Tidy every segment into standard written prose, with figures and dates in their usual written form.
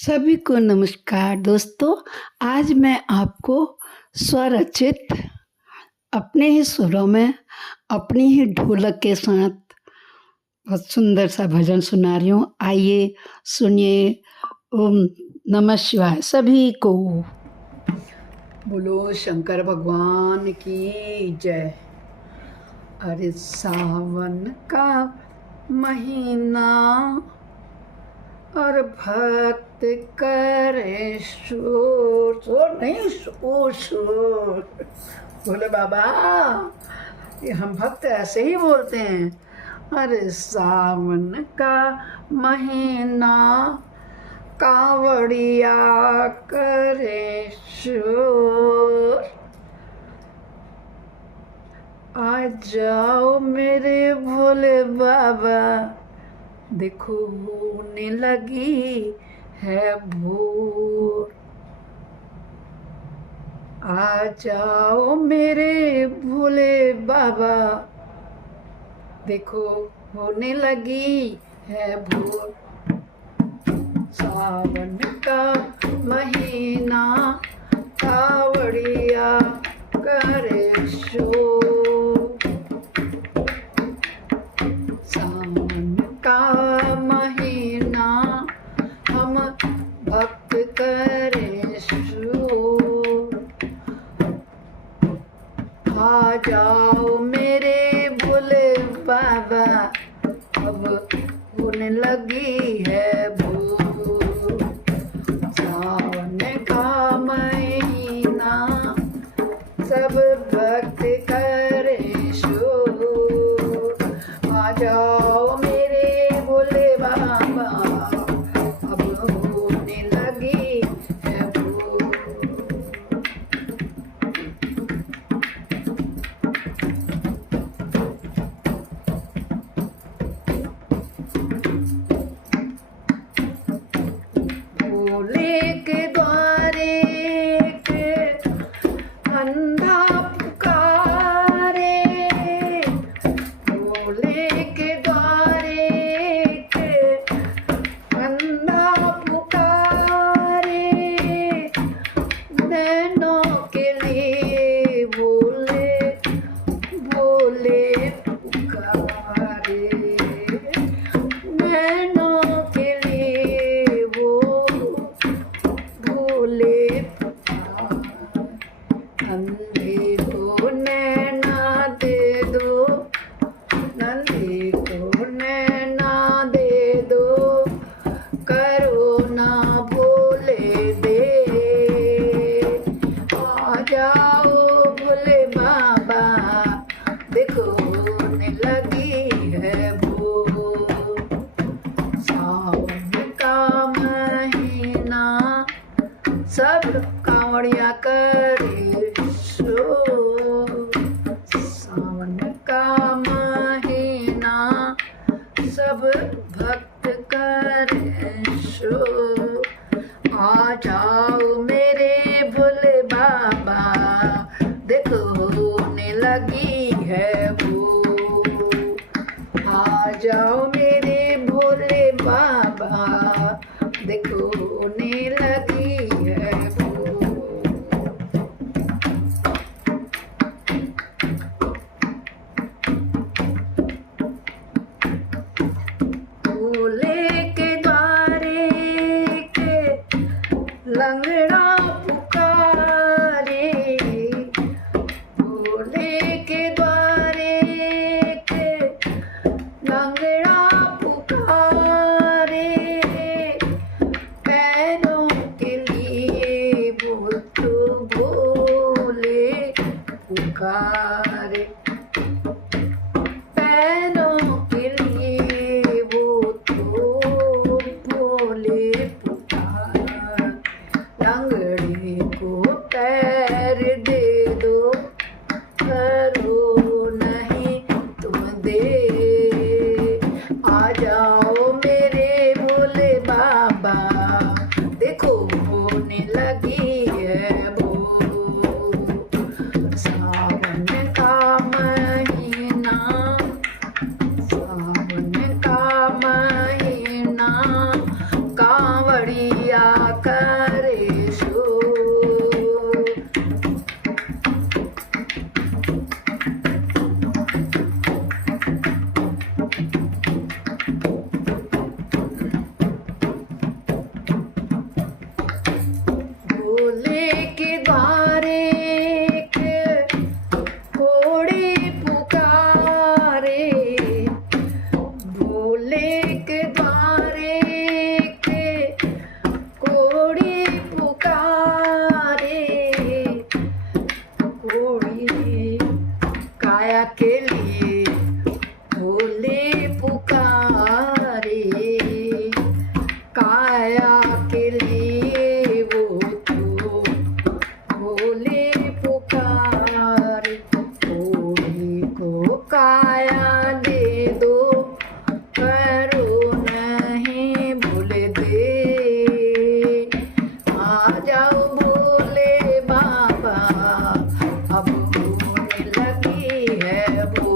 सभी को नमस्कार दोस्तों। आज मैं आपको स्वरचित अपने ही सुरों में अपनी ही ढोलक के साथ बहुत सुंदर सा भजन सुना रही हूँ। आइए सुनिए। ओम नमः शिवाय सभी को। बोलो शंकर भगवान की जय। अरे सावन का महीना और भक्त करे शोर, शोर नहीं शोर शोर। बोले बाबा, ये हम भक्त ऐसे ही बोलते हैं। अरे सावन का महीना कांवड़िया करे शोर, आ जाओ मेरे भोले बाबा, देखो होने लगी है भोर। आ जाओ मेरे भोले बाबा, देखो होने लगी है भोर। सावन का महीना कावड़िया करे शोर, सावन का महीना हम भक्त करे शोर। आ जाओ मेरे भोले बाबा, अब होने लगी है भोर। सावन का महीना सब भक्त करे शोर। आ जाओ मेरे भोले बाबा, अब होने लगी है भोर। भोले के द्वारे एक अंधा पुकारे, भोले के द्वारे एक अंधा पुकारे, नैनों के लिए भोले भोले पुकारे, नैनों के लिए वो भोले पुकारे। अंधे को नैना दे दो, नंधे को नैना दे दो, करो ना भोले दे। आ जाओ भोले बाबा, देखो होने लगी है भोर। सावन का महीना सब कांवड़िया करे शोर। सावन का महीना सब भक्त करे शोर। आ जाओ मेरे भोले बाबा, देखो होने लगी है भोर। आ जाओ मेरे भोले बाबा, देखो होने लगी है भोर। भोले के द्वारे के लंगड़ा पुकारे, भोले के द्वारे के लंगड़ा पुकारे, कावड़िया करे शोर। भोले के द्वारे कोड़ी पुकारे, भोले के द्वारे कोड़ी पुकारे, कोड़ी काया के लिए भोले पुकारे, काया के लिए वो तो भोले पुकारे। कोड़ी को काया दे दो, करो नहीं भूल दे। आ जाओ भोले बाबा, अब होने लगी है वो।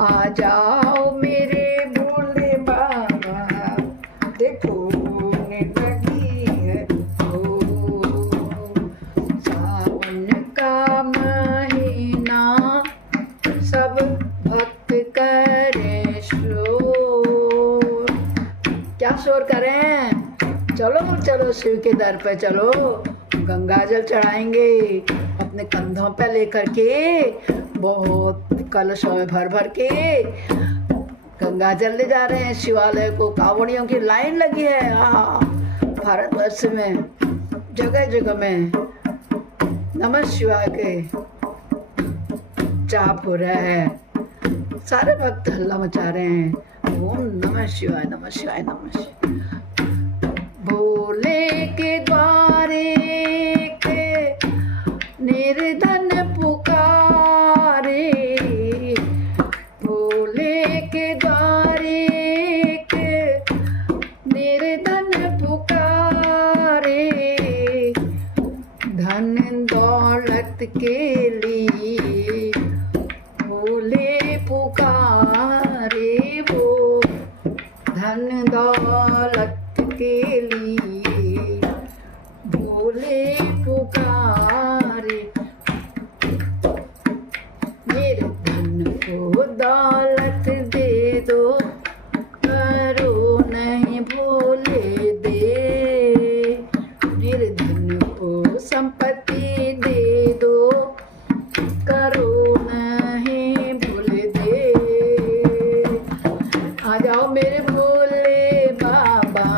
आ जाओ मेरे भोले बाबा, देखो होने लगी है वो। सावन का महीना सब भक्त करे शोर। क्या शोर करें? चलो चलो शिव के दर पे चलो, गंगा जल चढ़ाएंगे अपने कंधों पे लेकर के, बहुत कलशों में भर भर के गंगा जल ले जा रहे हैं शिवालय को। कावड़ियों की लाइन लगी है भारतवर्ष में, जगह जगह में नमः शिवाय के जाप हो रहा है। सारे भक्त हल्ला मचा रहे हैं, ओम नमः शिवाय नमः शिवाय नमः शिवाय। भोले के द्वारे के निर्धन पुकारे, भोले के द्वारे के निर्धन पुकारे, धन दौलत के लिए भोले पुकारे वो, धन दौलत के लिए भोले पुकारे। मेरे धन को दौलत दे दो, करो नहीं भोले दे। मेरे धन को संपत्ति दे दो, करो नहीं भोले दे। आ जाओ मेरे भोले बाबा,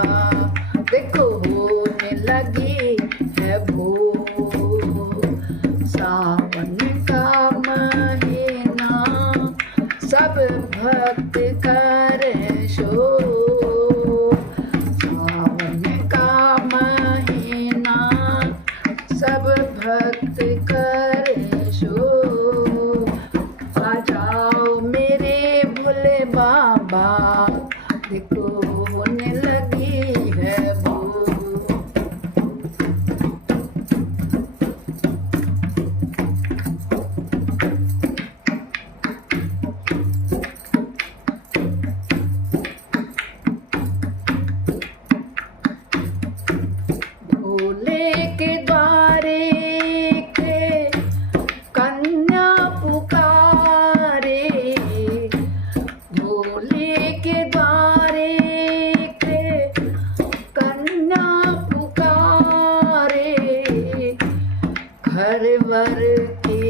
देखो होने लगी है वो। सावन का महीना सब भक्त करे शोर। सावन का महीना सब भक्त करे शोर। आ जाओ मेरे भोले बाबा, देखो होने लगी है वो। भोले के द्वारे के कन्या पुकारे, भोले के द्वारे के कन्या पुकारे, घर वर के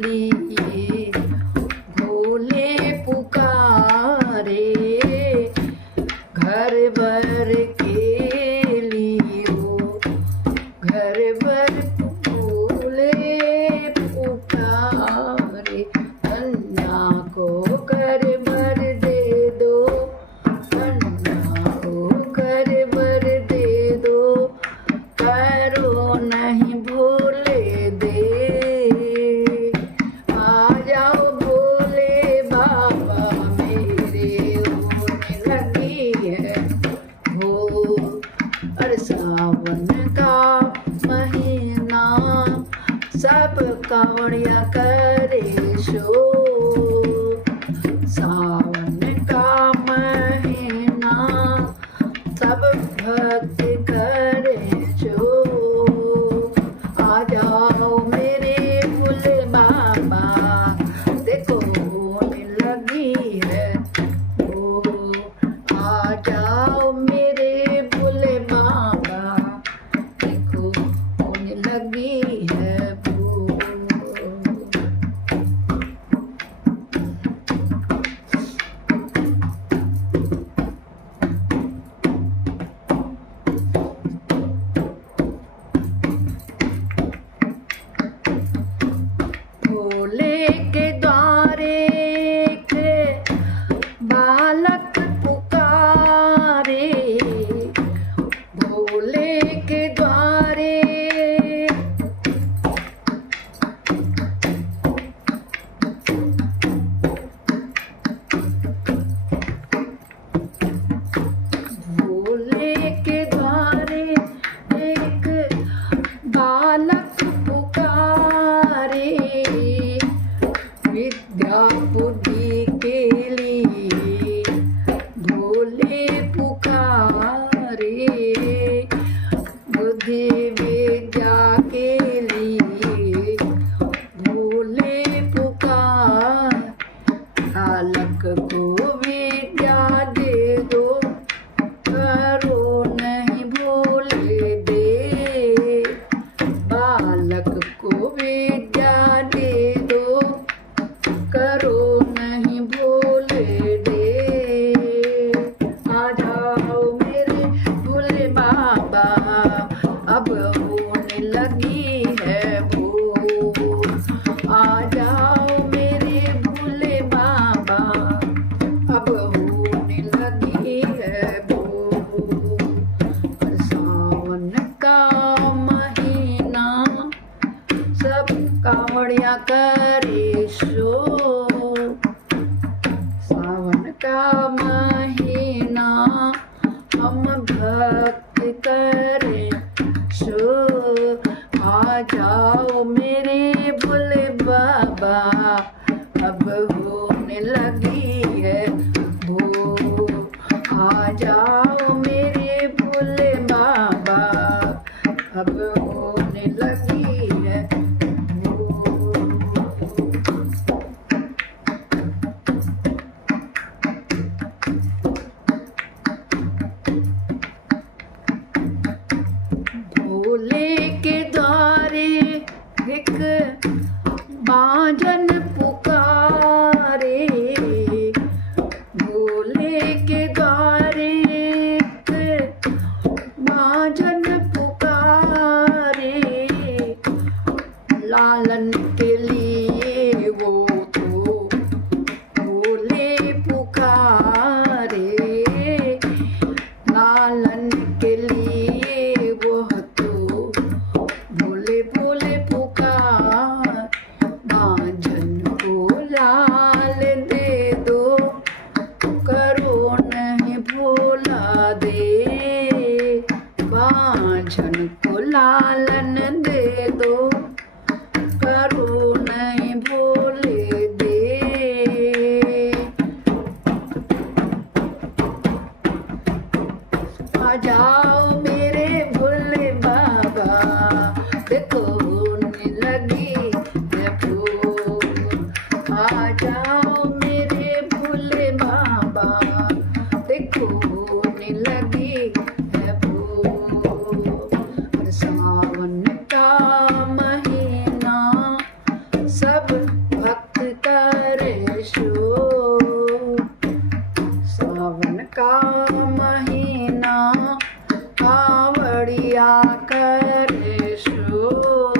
लिए भोले पुकारे, घर वर के लिए वो, घर वर भोले पुकारे। कन्या को घर वर दे दो, कन्या को घर वर दे दो, करो नहीं भोले दे। आ जाओ भोले बाबा, मेरे होने लगी है वो। अरे सावन का महीना सब कावड़िया करे शोर। सावन का महीना सब सब भक्त करे जो। आ जाओ मेरे भोले बाबा, देखो होने लगी है वो। आ जाओ मेरे भोले बाबा, देखो होने लगी है वो। भोले के द्वारे एक बालक पुकारे, भोले के द्वारे भोले के द्वारे एक बालक पुकारे, विद्या बुद्धि के लिए भोले पुकारे, बुद्धि विद्या के लिए भोले पुकार। बालक को विद्या दे दो, करो नहीं भूले दे। बालक को विद्या दे दो, करो नहीं भूले दे। आ जाओ मेरे भोले बाबा, अब होने लगी है वो। आ जाओ मेरे भोले बाबा, अब होने लगी है वो। सावन का महीना सब कावड़िया करे शोर। सावन का महीना हम भक्त करे शोर। आ जाओ मेरे भोले बाबा, अब होने लगी है वो। आ जाओ मेरे भोले बाबा, अब होने लगी है वो। भोले के द्वारे एक बाजन पुकारे, भोले के द्वारे एक बाजन पुकारे। लालन के लिए वो तो भोले पुकारे, लालन के लिए वो तो भोले भोले पुकार। बांझन को लाल दे दो, करो नहीं भोला दे। बांझन को लालन दे दो, करो नहीं भोले दे। आ जाओ मेरे भोले बाबा, देखो होने लगी है वो। आ जाओ मेरे भोले बाबा, देखो होने लगी है वो। सावन का महीना सब भक्त करे शोर। सावन का महीना कावड़िया करे शोर।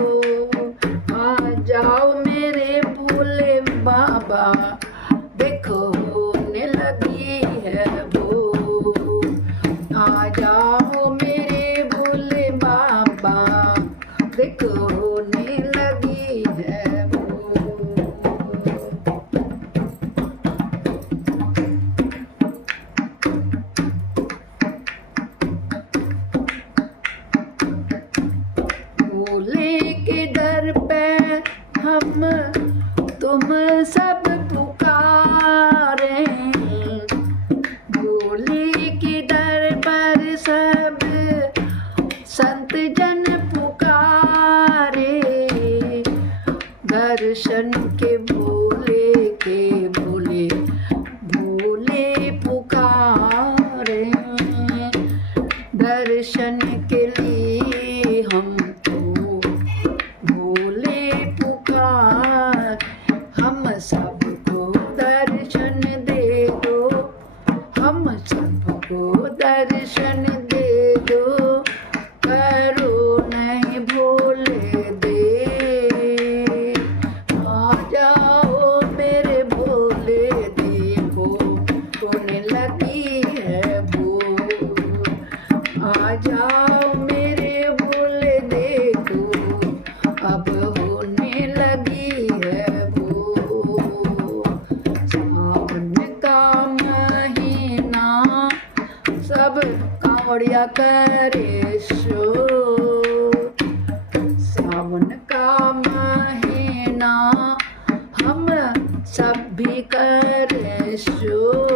आ जाओ मेरे भोले बाबा, देखो होने लगी है वो। आ जाओ मेरे भोले बाबा, देखो होने लगी है वो। भोले के दर पे हम तुम सब पुकारे, भोले के दर पर सब दर्शन दे दो, करो नहीं भोले दे। आ जाओ मेरे भोले, देखो होने लगी है भोर। आ जाओ मेरे भोले, देखो अब होने लगी है भोर। सावन का महीना सब कांवड़िया करे शोर। सावन का महीना हम सब भी करे शोर।